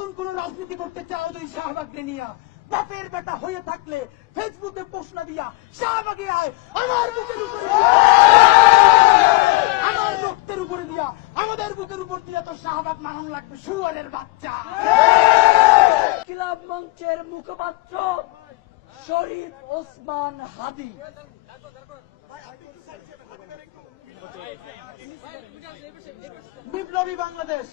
নতুন কোন রাজনীতি করতে চাও যদি শাহবাগকে নিয়া বাপের বেটা হয়ে থাকলে ফেসবুকে পোস্ট না দিয়া শাহবাগে আয়, আমার বুকের উপরে আমার রক্তের উপরে দিয়া আমাদের বুকের উপর দিয়া তো শাহবাগ মানানো লাগবে শুয়ারের বাচ্চা। ক্লাব মঞ্চের মুখপাত্র শরীফ ওসমান হাদি। বিপ্লবী বাংলাদেশ,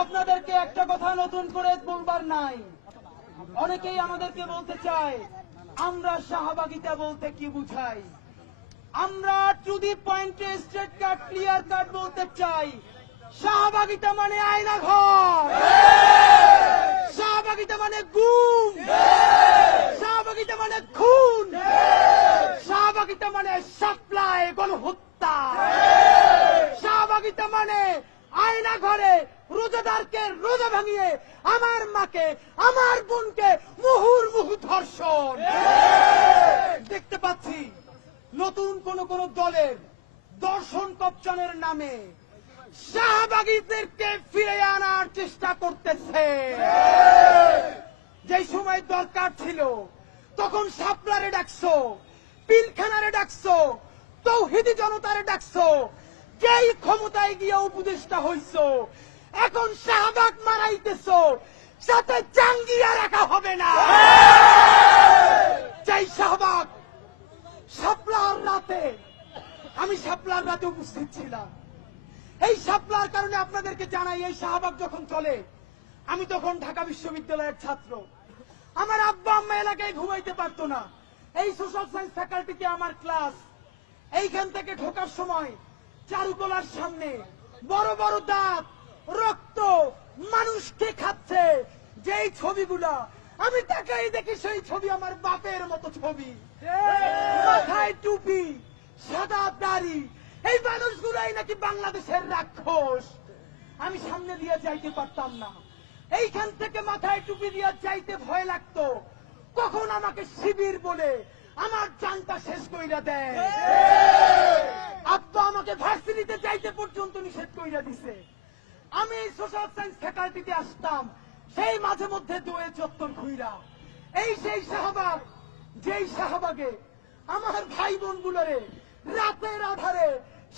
আপনাদেরকে একটা কথা নতুন করে বলবার নাই। অনেকেই আমাদেরকে বলতে চায় আমরা শাহবাগিতা বলতে কি বুঝাই। আমরা টু দি পয়েন্টে স্ট্রেট কাট ক্লিয়ার কাট বলতে চাই, শাহবাগিতা মানে আয়না ঘর, শাহবাগিতা মানে গুম, শাহবাগিতা মানে খুন, শাহবাগিতা মানে সাপ্লাই গণহত্যা, শাহবাগিতা মানে আয়না ঘরে রোজাদারকে রোজা ভাঙিয়ে আমার মাকে আমার বোনকে মুহুর্মুহু ধর্ষণ। দেখতে পাচ্ছি নতুন কোন কোন দলের দর্শন কপচানের নামে শাহবাগীদেরকে ফিরে আনার চেষ্টা করতেছে। যে সময় দরকার ছিল তখন শাপলারে ডাকছো, পিলখানারে ডাকছো, তৌহিদি জনতারে ডাকছো, যেই ক্ষমতায় গিয়ে উপদেষ্টা হইছো এখন শাহবাগ মারাইতেছো, সাথে জাঙ্গিয়া রাখা হবে না। যেই শাহবাগ শাপলার রাতে, আমি শাপলার রাতে উপস্থিত ছিলাম। এই শাপলার কারণে আপনাদেরকে জানাই, এই শাহবাগ যখন চলে আমি তখন ঢাকা বিশ্ববিদ্যালয়ের ছাত্র। আমার আব্বা আম্মা এলাকায় ঘুমাইতে পারতো না। এই সোশ্যাল সায়েন্স ফ্যাকাল্টিতে আমার ক্লাস। এইখান থেকে ঢোকার সময় চারুকলার সামনে বড় বড় দাঁত, রক্ত, মানুষকে খাচ্ছে যেই ছবিগুলা আমি তাকাই দেখি সেই ছবি আমার বাপের মতো ছবি। মাথায় টুপি, সাদা দাড়ি, এই মানুষগুলাই নাকি বাংলাদেশের রাক্ষস। আমি সামনে দিয়ে যাইতে পারতাম না। এইখান থেকে মাথায় টুপি দিয়ে যাইতে ভয় লাগতো, কখন আমাকে শিবির বলে আমার জানটা শেষ কইরা দেয়। আব্বা আমাকে ভার্সিটিতে যাইতে পর্যন্ত নিষেধ কইরা দিছে। আমি সোশ্যাল সায়েন্স ফ্যাকাল্টিতে আসতাম সেই মাঝে মধ্যে দোয়ে চত্বর ঘুইরা। এই সেই শাহবাগ, যেই শাহবাগে আমার ভাই বোন গুলোরে রাতের আধারে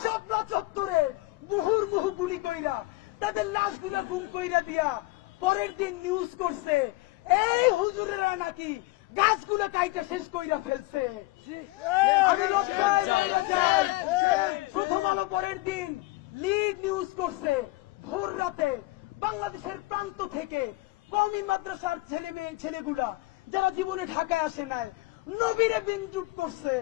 শাপলা চত্বরে মুহুর্মুহু গুলি কইরা তাদের লাশগুলা গুম কইরা দিয়া পরের দিন নিউজ করছে এই হুজুরেরা নাকি গাছগুলো কাইটা শেষ কইরা ফেলছে। আমি লজ্জায় মরে যাই। প্রথম আলো পরের দিন লিড নিউজ করছে ভোর রাতে বাংলাদেশের প্রান্ত থেকে কওমি মাদ্রাসার ছেলে মেয়ে ছেলেগুলা যারা জীবনে ঢাকায় আসে নাই নবীরে বিনজুট করছে,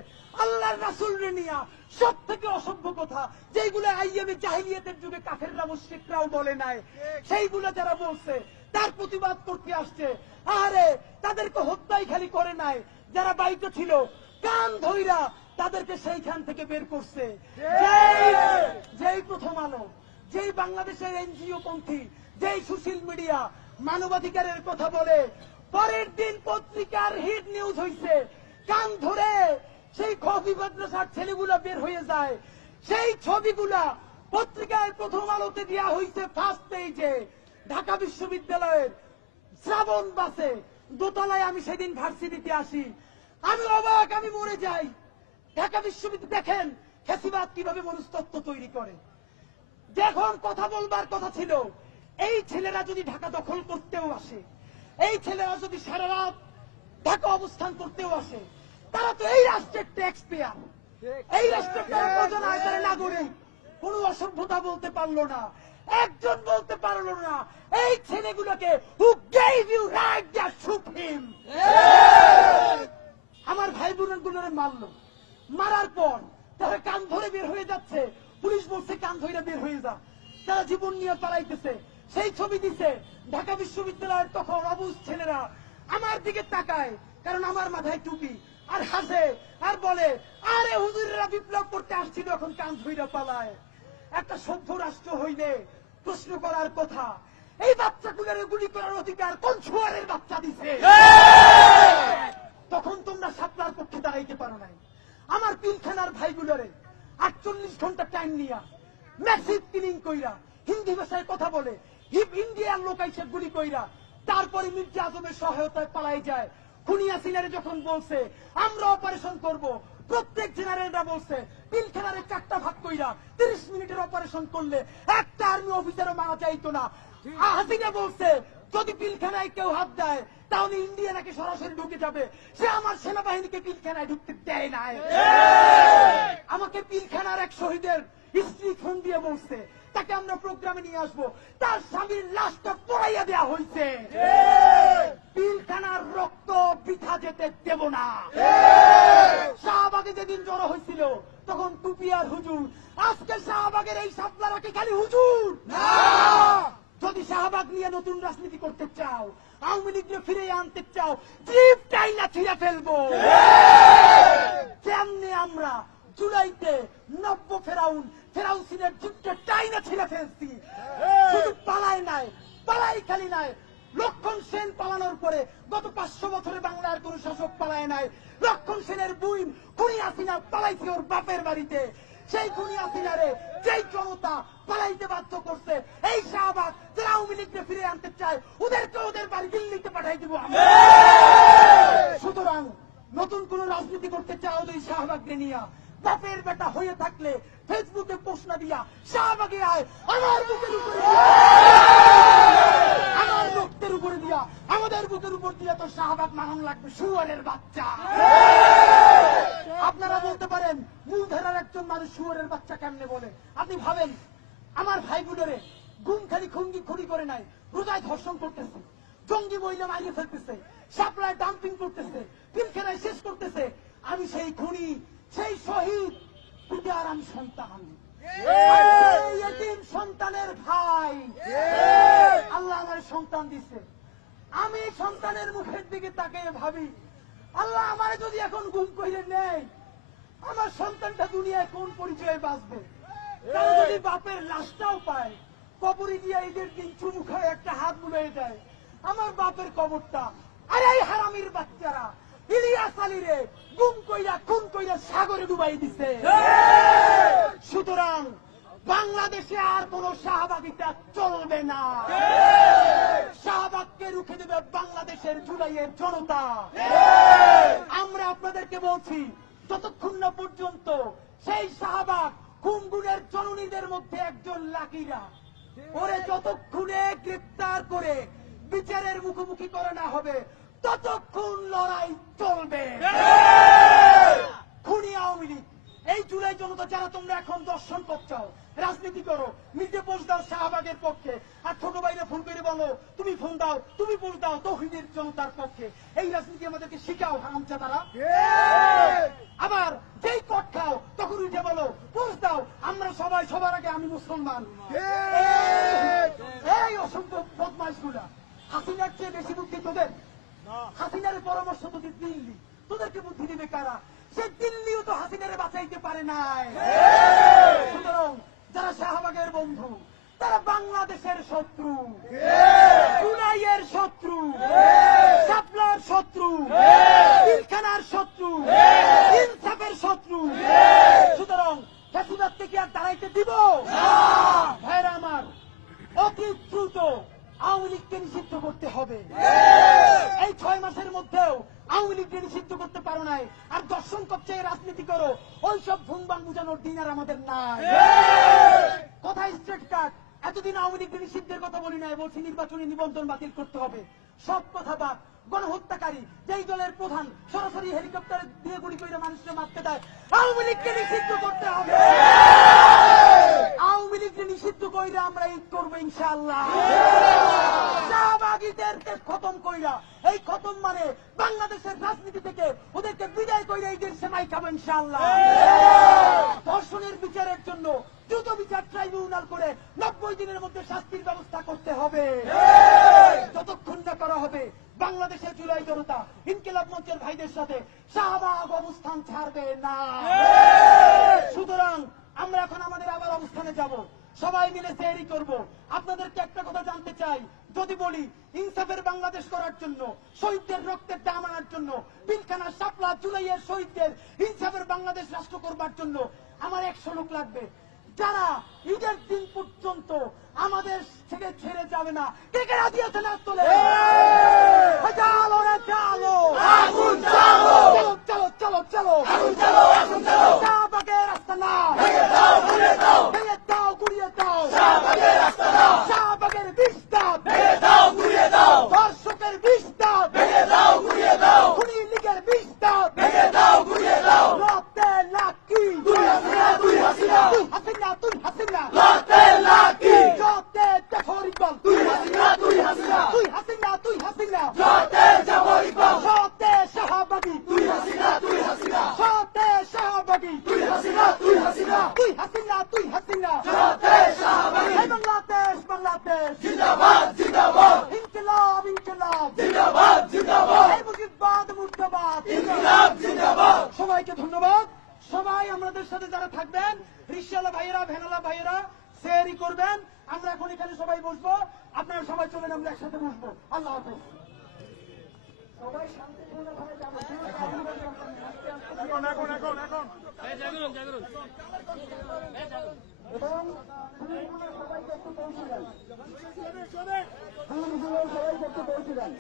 আল্লাহর রাসূলরে নিয়া সব থেকে অসভ্য কথা যেগুলো আইয়ামে জাহিলিয়াতের যুগে কাফেররা মুশরিকরাও বলে নাই, সেইগুলো যারা বলছে তার প্রতিবাদ করতে আসছে। আরে তাদেরকে হত্যাই খালি করে নাই, যারা বাইকে ছিল কান ধইরা তাদেরকে সেইখান থেকে বের করছে। যেই প্রথম আলো, যেই বাংলাদেশের এনজিও পন্থী, যেই সোশ্যাল মিডিয়া মানবাধিকারের কথা বলে, পরের দিন পত্রিকার হিট নিউজ হইছে কান ধরে সেই কওমি মাদ্রাসার ছেলেগুলা বের হয়ে যায়। সেই ছবিগুলা পত্রিকায় প্রথম আলোতে দেওয়া হইছে ফার্স্ট পেজে। ঢাকা বিশ্ববিদ্যালয়ের শ্রাবণ বাসে দোতলায় আমি সেদিন ভার্সিটিতে আসি। আমি অবাক, আমি মরে যাই। ঢাকা বিশ্ববিদ্যালয় দেখেন ফ্যাসিবাদ কিভাবে মনস্তত্ত্ব তৈরি করে। যখন কথা বলবার কথা ছিল এই ছেলেরা যদি ঢাকা দখল করতেও আসে, এই ছেলেরা যদি সারা রাত ঢাকা অবস্থান করতেও আসে, তারা তো এই রাষ্ট্রের ট্যাক্স পেয়ার, এই রাষ্ট্রের প্রজন আয়তার নাগরিক। কোন অসভ্যতা বলতে পারলো না, একজন বলতে পারলো না এই ছেলেগুলোকে who gave you right to shoot him। আমার ভাই বোনগুলোরে মারলো, মারার পর তারা কান ধরে বের হয়ে যাচ্ছে, পুলিশ বলছে কান ধরে বের হয়ে যা, তারা জীবন নিয়ে পালাইতেছে। সেই ছবি দিছে ঢাকা বিশ্ববিদ্যালয়ের তখন অবুঝ ছেলেরা আমার দিকে তাকায়, কারণ আমার মাথায় টুপি, আর হাসে আর বলে আরে হুজুরেরা বিপ্লব করতে আসছিল এখন কান ধইরা পালায়। একটা সভ্য রাষ্ট্র হইলে প্রশ্ন করার কথা, এই বাচ্চাগুলোর গুলি করার অধিকার কোন ছুয়ারের বাচ্চা দিছে? তখন তোমরা শাপলার পক্ষে দাঁড়াইতে পারো নাই। আমার পিলখানার ভাইগুলোরে 48 ঘন্টা টাইম নিয়া ম্যাসিভ কিলিং কইরা হিন্দি ভাষায় কথা বলে হিপ ইন্ডিয়া হাজার লোক এসে গুলি কইরা তারপরে মির্জা আজমের সহায়তায় পালাই যায়। খুনি হাসিনারে যখন বলছে আমরা অপারেশন করব, প্রত্যেক জেনারেলরা বলছে পিলখানারে 4টা ভাগ কইরা 30 মিনিটের অপারেশন করলে একটা আর্মি অফিসারও মারা যাইতো না। হাসিনা বলছে যদি পিলখানায় কেউ হাত দেয় তাহলে ইন্ডিয়া নাকি সরাসরি ঢুকে যাবে। সে আমার সেনাবাহিনীকে পিলখানায় ঢুকতে দেয় না। আমাকে পিলখানার এক শহীদের স্ত্রী ফোন দিয়ে বলছে তাকে আমরা প্রোগ্রামে নিয়ে আসবো, তার স্বামীর লাশটা পোড়াইয়া দেওয়া হয়েছে। পিলখানার রক্ত বৃথা যেতে দেব না। শাহবাগে যেদিন জড়ো হয়েছিল তখন টুপি আর হুজুর, আজকে শাহবাগের এই সাপলারা কি খালি হুজুর না? যদি শাহবাগ নিয়ে নতুন রাজনীতি করতে চাও, আওয়ামী লীগকে ফিরে আনতে চাও, জিপ টাইনা ছিঁড়ে ফেলবো। কেমনে আমরা জুলাইতে নব্য ফেরাউনের জিপটা টাইনা ছিঁড়ে ফেলছি। শুধু পালায় নাই, পালাই খালি নাই, লক্ষণ সেন পালানোর পরে গত 500 বছরে বাংলার কোন শাসক পালায় নাই। লক্ষণ সেনের বুইন খুনি হাসিনা পালাইছে ওর বাপের বাড়িতে। সেই খুনি হাসিনারে যেই জনতা পালাইতে বাধ্য করছে, এই শাহবাগ যারা আওয়ামী লীগকে ফিরে আনতে চায় ওদেরকে ওদের বাড়ি দিল্লিতে পাঠাই দিব আমরা। সুতরাং নতুন কোন রাজনীতি করতে চাও যদি শাহবাগকে নিয়ে বাপের বেটা হয়ে থাকলে ফেসবুকে পোস্ট না দিয়া শাহবাগে আয়, আমার বুকের উপরে আমার রক্তের উপরে দিয়া, আমাদের বুকের উপর দিয়া তো শাহবাগ মানন লাগবে শুয়ারের বাচ্চা। আপনারা বলতে পারেন মূলধারার একজন মানুষ শুয়ারের বাচ্চা কেমনে বলে? আপনি ভাবেন আমার ভাই বোনেরে গুম খালি খুনি করে নাই, রোজায় ধর্ষণ করতেছে, জঙ্গি মহিলা মারিয়ে ফেলতেছে, সাপ্লাই ডাম্পিং করতেছে, পিলখানায় শেষ করতেছে। আমি সেই খুনি, সেই শহীদ পিতার আমি সন্তান, সন্তানের ভাই। আল্লাহ আমার সন্তান দিছে, আমি সন্তানের মুখের দিকে তাকিয়ে ভাবি আল্লাহ আমার যদি এখন গুম করে নেই, আমার সন্তানটা দুনিয়ায় কোন পরিচয়ে বাঁচবে? তারা যদি বাপের লাশটাও পায়, কবরে গিয়ে ঈদের দিন চুমু খায় একটা হাত বুলিয়ে দেয়, আমার বাপের কবরটা। আরে এই হারামির বাচ্চারা ইলিয়াস আলীরে গুম কইরা খুন কইরা সাগরে ডুবাই দিছে। সুতরাং বাংলাদেশে আর কোন শাহবাগিতা চলবে না। শাহবাগকে রুখে দেবে বাংলাদেশের জুলাইয়ের জনতা। আমরা আপনাদেরকে বলছি যতক্ষণ না পর্যন্ত সেই শাহবাগ খুনগুনের জননীদের মধ্যে একজন লাকিরা ওরে যতক্ষণে গ্রেপ্তার করে বিচারের মুখোমুখি করা না হবে ততক্ষণ লড়াই চলবে। খুনি আওয়ামী লীগ, এই জুলাই জনতা যারা তোমরা এখন দর্শন করছো, রাজনীতি করো, নিজে পোস্ট দাও শাহবাগের পক্ষে, আর ছোট ভাইরা ফোন করে বলো তুমি ফোন দাও, তুমি পোস্ট দাও তৌহিদের জনতার পক্ষে। এই রাজনীতি আমাদেরকে শিখাও হারামজাদারা। আবার যেই কট খাও তখন উঠে বলো পোস্ট দাও আমরা সবাই সবার আগে আমি মুসলমান। এই অসংখ্য বদমাইশ গুলা, হাসিনার চেয়ে বেশি বুদ্ধি তোদের? হাসিনার পরামর্শ তোদের দিল্লি, তোদেরকে বুদ্ধি দিবে কারা? সে দিল্লিও তো হাসিনারে বাঁচাইতে পারে নাই। সুতরাং যারা শাহবাগের বন্ধু তারা বাংলাদেশের শত্রু, জুলাইয়ের শত্রু, শাপলার শত্রু, পিলখানার শত্রু, ইনসাফের শত্রু। সুতরাং ফ্যাসিবাদ থেকে আর দাঁড়াইতে দিব ভাইরা আমার। অতি দ্রুত আওয়ামী লীগকে নিষিদ্ধ করতে হবে। এই 6 মাসের মধ্যেও আওয়ামী লীগকে নিষিদ্ধ করতে পারো নাই, আর দর্শন করছে রাজনীতি করো, ওইসব ভুংবাং বুঝানোর দিন আর আমাদের নাই। কথা স্ট্রেট কাট। এতদিন আওয়ামী লীগ নিষিদ্ধের কথা বলি নাই, বলছি নির্বাচনী নিবন্ধন বাতিল করতে হবে। সব কথা বাদ। গণহত্যাকারী যেই দলের প্রধান সরাসরি হেলিকপ্টারে দিয়ে গুলি করে মানুষকে মারতে দেয়, আওয়ামী লীগকে নিষিদ্ধ করতে হবে। আওয়ামী লীগকে নিষিদ্ধ কইরা আমরা ঈদ করবো ইনশাআল্লাহ। শাহবাগীদেরকে খতম কইরা, এই খতম মানে বাংলাদেশের রাজনীতি থেকে ওদেরকে বিদায় কইরা ঈদের সেমাই খাবো ইনশাআল্লাহ। ধর্ষণের বিচারের জন্য দ্রুত বিচার ট্রাইব্যুনাল করে 90 দিনের মধ্যে শাস্তির ব্যবস্থা করতে হবে। যতক্ষণ না করা হবে বাংলাদেশের জুলাই জনতা ইনকিলাব মঞ্চের ভাইদের সাথে শাহবাগ অবস্থান ছাড়বে না। সুতরাং আমরা এখন আমাদের আবার অবস্থানে যাব, সবাই মিলে সেহরি করব। আপনাদেরকে একটা কথা জানতে চাই, যদি বলি ইনসাফের বাংলাদেশ করার জন্য, শহীদদের রক্তের দাম আনার জন্য, পিলখানা শাপলা জুলাইয়ের শহীদদের ইনসাফের বাংলাদেশ রাষ্ট্র করবার জন্য আমার 100 লোক লাগবে। যারা ঈদের দিন পর্যন্ত আমাদের থেকে ছেড়ে যাবে না, কে কে রাজি আছেন হাত তোলে? চালো রে চালো, আগুন চালো, চলো চলো চলো চলো, আগুন চালো, শাহবাগের রাস্তা না, ভেঙে দাও গুড়িয়ে দাও, ভেঙে দাও গুড়িয়ে দাও, শাহবাগের রাস্তা না, শাহবাগের বিস্তা ভেঙে দাও গুড়িয়ে দাও, দর্শকের বিস্তা ভেঙে দাও গুড়িয়ে দাও, খুনি লীগের বিস্তা ভেঙে দাও গুড়িয়ে দাও, রক্তে লাকি তুই হাসিনা, তুই হাসিনা, তুই হাসিনা, তুই হাসিনা, রক্তে লাকি রক্তে জাফর ইকবাল, তুই হাসিনা, তুই হাসিনা, তুই হাসিনা, তুই হাসিনা, রক্তে জাফর ইকবাল, রক্তে শাহবাগী, তুই হাসিনা, তুই হাসিনা, রক্তে শাহবাগী, তুই হাসিনা, তুই হাসিনা, তুই হাসিনা, তুই হাসিনা, রক্তে শাহবাগী, এই বাংলাদেশ বাংলাদেশ জিন্দাবাদ জিন্দাবাদ, ইনকিলাব ইনকিলাব জিন্দাবাদ জিন্দাবাদ, এই মুজিববাদ মুর্দাবাদ ইনকিলাব জিন্দাবাদ। সবাইকে ধন্যবাদ। সবাই আমাদের সাথে যারা থাকবেন, রিকশাওয়ালা ভাইয়েরা, ভ্যানওয়ালা ভাইয়েরা সেহরি করবেন। আমরা এখন এখানে সবাই বসবো, আপনারা সবাই চলেন, আমরা একসাথে বসবো। আল্লাহ হাফেজ। সবাই শান্তিপূর্ণভাবে যাবো। এবং সবাইকে একটু পৌঁছে দেন, সবাইকে একটু পৌঁছে দেন।